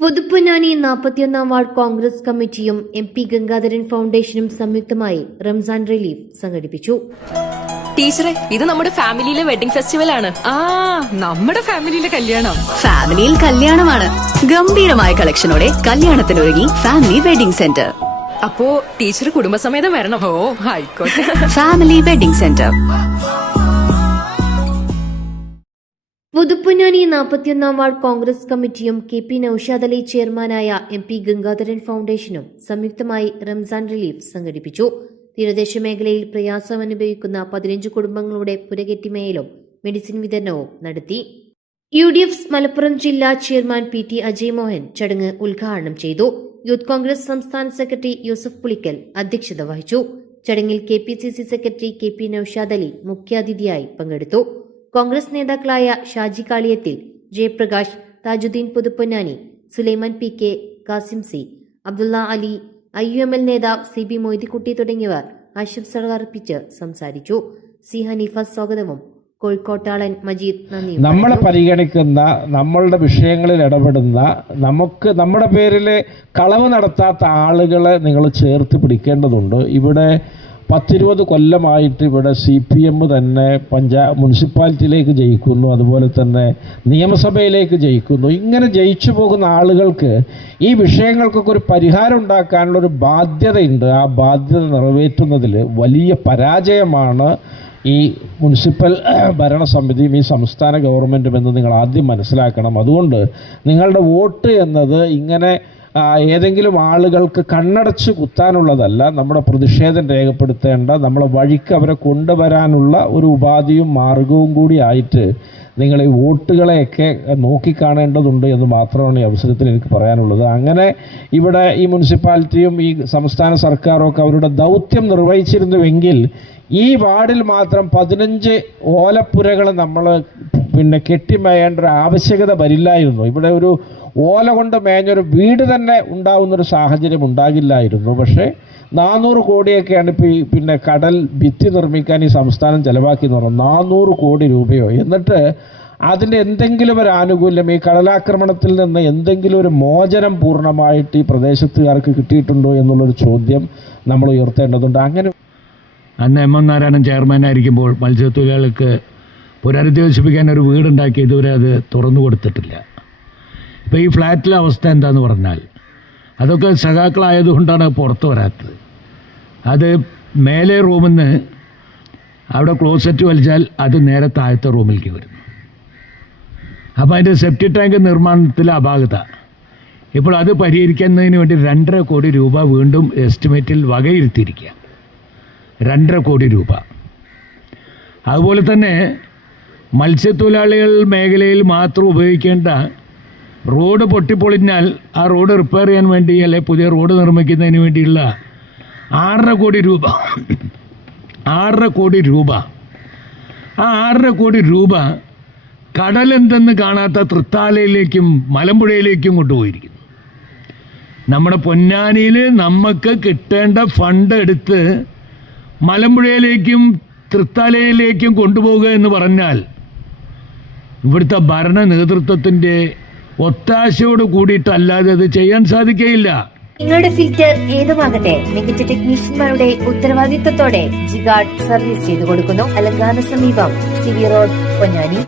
പുതുപ്പൊന്നാനി നാൽപ്പത്തിയൊന്നാം വാർഡ് കോൺഗ്രസ് കമ്മിറ്റിയും M P Gangadharan ഫൗണ്ടേഷനും സംയുക്തമായി റംസാൻ റിലീഫ് സംഘടിപ്പിച്ചു. ടീച്ചറെ ഇത് നമ്മുടെ ഫാമിലിയിലെ വെഡിംഗ് ഫെസ്റ്റിവൽ ആണ് ആ നമ്മുടെ ഫാമിലിയിലെ കല്യാണം. ഫാമിലിയിൽ കല്യാണമാണ്. ഗംഭീരമായ കളക്ഷനോടെ കല്യാണത്തിനൊരുങ്ങി ഫാമിലി വെഡിംഗ് സെന്റർ. അപ്പോ ടീച്ചർ കുടുംബസമേതം വരണം. ഓ ആയിക്കോട്ടെ. Family wedding centre. പുതുപ്പൊന്നാനി നാൽപ്പത്തിയൊന്നാം വാർഡ് കോൺഗ്രസ് കമ്മിറ്റിയും കെ പി നൌഷാദ് അലി ചെയർമാനായ എം പി ഗംഗാധരൻ ഫൗണ്ടേഷനും സംയുക്തമായി റംസാൻ റിലീഫ് സംഘടിപ്പിച്ചു. തീരദേശ മേഖലയിൽ പ്രയാസം അനുഭവിക്കുന്ന പതിനഞ്ച് കുടുംബങ്ങളുടെ പുരകെട്ടിമേലും മെഡിസിൻ വിതരണവും നടത്തി. യു ഡി എഫ് മലപ്പുറം ജില്ലാ chairman P T Ajay Mohan ചടങ്ങ് ഉദ്ഘാടനം ചെയ്തു. യൂത്ത് കോൺഗ്രസ് സംസ്ഥാന സെക്രട്ടറി യൂസഫ് പുളിക്കൽ അധ്യക്ഷത വഹിച്ചു. ചടങ്ങിൽ K P C C secretary K P Noushad Ali മുഖ്യാതിഥിയായി പങ്കെടുത്തു. കോൺഗ്രസ് നേതാക്കളായ Shaji Kaliyathil Jayaprakash Thajudheen Puthuponnani Sulaiman P K Kasim C Abdulla Ali I U M L നേതാവ് സി ബി മൊയ്തിക്കുട്ടി തുടങ്ങിയവർ ആശംസകൾ അർപ്പിച്ച് സംസാരിച്ചു. സി ഹനീഫ സ്വാഗതവും. കോഴിക്കോട്ടാളൻ മജീദ് നന്ദി. നമ്മളെ. പരിഗണിക്കുന്ന നമ്മളുടെ വിഷയങ്ങളിൽ ഇടപെടുന്ന നമുക്ക് നമ്മുടെ പേരിൽ കളവ് നടത്താത്ത ആളുകളെ നിങ്ങൾ ചേർത്ത് പിടിക്കേണ്ടതുണ്ട്. ഇവിടെ പത്തിരുപത് കൊല്ലമായിട്ട് ഇവിടെ സി പി എം തന്നെ പഞ്ചാ മുനിസിപ്പാലിറ്റിയിലേക്ക് ജയിക്കുന്നു. അതുപോലെ തന്നെ നിയമസഭയിലേക്ക് ജയിക്കുന്നു. ഇങ്ങനെ ജയിച്ചു പോകുന്ന ആളുകൾക്ക് ഈ വിഷയങ്ങൾക്കൊക്കെ ഒരു പരിഹാരം ഉണ്ടാക്കാനുള്ള ഒരു ബാധ്യതയുണ്ട്. ആ ബാധ്യത നിറവേറ്റുന്നതിൽ വലിയ പരാജയമാണ് ഈ മുനിസിപ്പൽ ഭരണസമിതിയും ഈ സംസ്ഥാന ഗവൺമെന്റും എന്ന് നിങ്ങൾ ആദ്യം മനസ്സിലാക്കണം. അതുകൊണ്ട് നിങ്ങളുടെ വോട്ട് എന്നത് ഇങ്ങനെ ഏതെങ്കിലും ആളുകൾക്ക് കണ്ണടച്ച് കുത്താനുള്ളതല്ല നമ്മുടെ പ്രതിഷേധം രേഖപ്പെടുത്തേണ്ട നമ്മളെ വഴിക്ക് അവരെ കൊണ്ടുവരാനുള്ള ഒരു ഉപാധിയും മാർഗവും കൂടി ആയിട്ട് നിങ്ങൾ ഈ വോട്ടുകളെയൊക്കെ നോക്കിക്കാണേണ്ടതുണ്ട് എന്ന് മാത്രമാണ് ഈ അവസരത്തിൽ എനിക്ക് പറയാനുള്ളത്. അങ്ങനെ ഇവിടെ ഈ മുനിസിപ്പാലിറ്റിയും ഈ സംസ്ഥാന സർക്കാരും ഒക്കെ അവരുടെ ദൗത്യം നിർവഹിച്ചിരുന്നുവെങ്കിൽ ഈ വാർഡിൽ മാത്രം പതിനഞ്ച് ഓലപ്പുരകൾ നമ്മൾ പിന്നെ കെട്ടിമേയേണ്ട ഒരു ആവശ്യകത വരില്ലായിരുന്നു. ഇവിടെ ഒരു ഓല കൊണ്ട് മേഞ്ഞൊരു വീട് തന്നെ ഉണ്ടാവുന്നൊരു സാഹചര്യം ഉണ്ടാകില്ലായിരുന്നു. പക്ഷേ നാനൂറ് കോടിയൊക്കെയാണ് ഇപ്പോൾ ഈ പിന്നെ കടൽ ഭിത്തി നിർമ്മിക്കാൻ ഈ സംസ്ഥാനം ചിലവാക്കി എന്ന് പറഞ്ഞു നാനൂറ് കോടി രൂപയോ. എന്നിട്ട് അതിന്റെ എന്തെങ്കിലും ഒരു ആനുകൂല്യം ഈ കടലാക്രമണത്തിൽ നിന്ന് എന്തെങ്കിലും ഒരു മോചനം പൂർണമായിട്ട് ഈ പ്രദേശത്തുകാർക്ക് കിട്ടിയിട്ടുണ്ടോ എന്നുള്ളൊരു ചോദ്യം നമ്മൾ ഉയർത്തേണ്ടതുണ്ട്. അങ്ങനെ അന്ന് എം എം നാരായണൻ ചെയർമാനായിരിക്കുമ്പോൾ മത്സ്യത്തൊഴിലാളികൾക്ക് പുനരധിവസിപ്പിക്കാൻ ഒരു വീടുണ്ടാക്കി ഇതുവരെ അത് തുറന്നു കൊടുത്തിട്ടില്ല. ഇപ്പോൾ ഈ ഫ്ലാറ്റിലെ അവസ്ഥ എന്താന്ന് പറഞ്ഞാൽ അതൊക്കെ സഖാക്കളായതുകൊണ്ടാണ് പുറത്ത് വരാത്തത്. അത് മേലെ റൂമിൽ നിന്ന് അവിടെ ക്ലോസറ്റ് വലിച്ചാൽ അത് നേരെ താഴത്തെ റൂമിലേക്ക് വരും അപ്പോൾ അതിന്റെ സെപ്റ്റി ടാങ്ക് നിർമ്മാണത്തിലെ അപാകത. ഇപ്പോൾ അത് പരിഹരിക്കുന്നതിന് വേണ്ടി രണ്ടര കോടി രൂപ വീണ്ടും എസ്റ്റിമേറ്റിൽ വകയിരുത്തിയിരിക്കുക രണ്ടര കോടി രൂപ. അതുപോലെ തന്നെ മത്സ്യത്തൊഴിലാളികൾ മേഖലയിൽ മാത്രം ഉപയോഗിക്കേണ്ട റോഡ് പൊട്ടിപ്പൊളിഞ്ഞാൽ ആ റോഡ് റിപ്പയർ ചെയ്യാൻ വേണ്ടി അല്ലെ പുതിയ റോഡ് നിർമ്മിക്കുന്നതിന് വേണ്ടിയുള്ള ആറര കോടി രൂപ ആറര കോടി രൂപ. ആ ആറര കോടി രൂപ കടലെന്തെന്ന് കാണാത്ത തൃത്താലയിലേക്കും മലമ്പുഴയിലേക്കും കൊണ്ടുപോയിരിക്കുന്നു. നമ്മുടെ പൊന്നാനിയിൽ നമുക്ക് കിട്ടേണ്ട ഫണ്ട് എടുത്ത് മലമ്പുഴയിലേക്കും തൃത്താലയിലേക്കും കൊണ്ടുപോകുക എന്ന് പറഞ്ഞാൽ ഇവിടുത്തെ ഭരണ നേതൃത്വത്തിന്റെ ഒത്താശയോട് കൂടിയിട്ടല്ലാതെ അത് ചെയ്യാൻ സാധിക്കുകയില്ല. നിങ്ങളുടെ ഫിൽറ്റർ ഏതുമാകട്ടെ മികച്ച ടെക്നീഷ്യന്മാരുടെ ഉത്തരവാദിത്തത്തോടെ ജിഗാർഡ് സർവീസ് ചെയ്തു കൊടുക്കുന്നു അലങ്കാന സമീപം. CV road Ponnani.